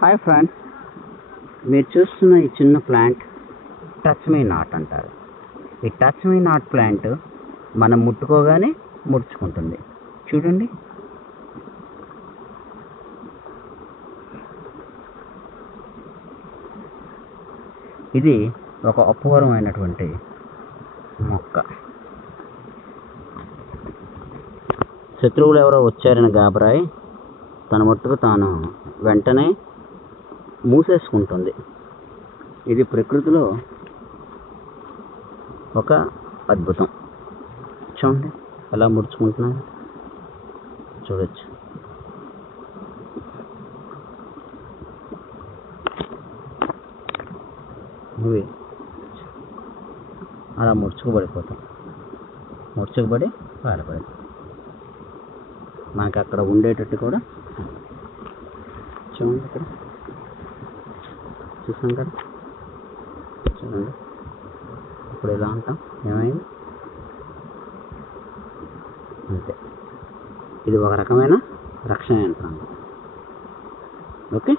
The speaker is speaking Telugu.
హాయ్ ఫ్రెండ్స్, మీరు చూస్తున్న ఈ చిన్న ప్లాంట్ టచ్ మీ నాట్ అంటారు. ఈ టచ్ మీ నాట్ ప్లాంట్ మనం ముట్టుకోగానే ముడుచుకుంటుంది. చూడండి, ఇది ఒక అపూర్వమైనటువంటి మొక్క. శత్రువులు ఎవరో వచ్చారని గాబరాయి తన మట్టుకు తాను వెంటనే మూసేసుకుంటుంది. ఇది ప్రకృతిలో ఒక అద్భుతం. చూడండి ఎలా ముడుచుకుంటున్నాను, చూడొచ్చు. ఇవి అలా ముడుచుకుబడిపోతాం, ముడుచుకుబడి పారిపోతాం. మనకి అక్కడ ఉండేటట్టు కూడా చూడండి, ఇక్కడ చూసాం కదా, చూడండి. ఇప్పుడు ఎలా అంటాం, ఏమైంది అంతే. ఇది ఒక రకమైన రక్షణ యంత్రం. ఓకే.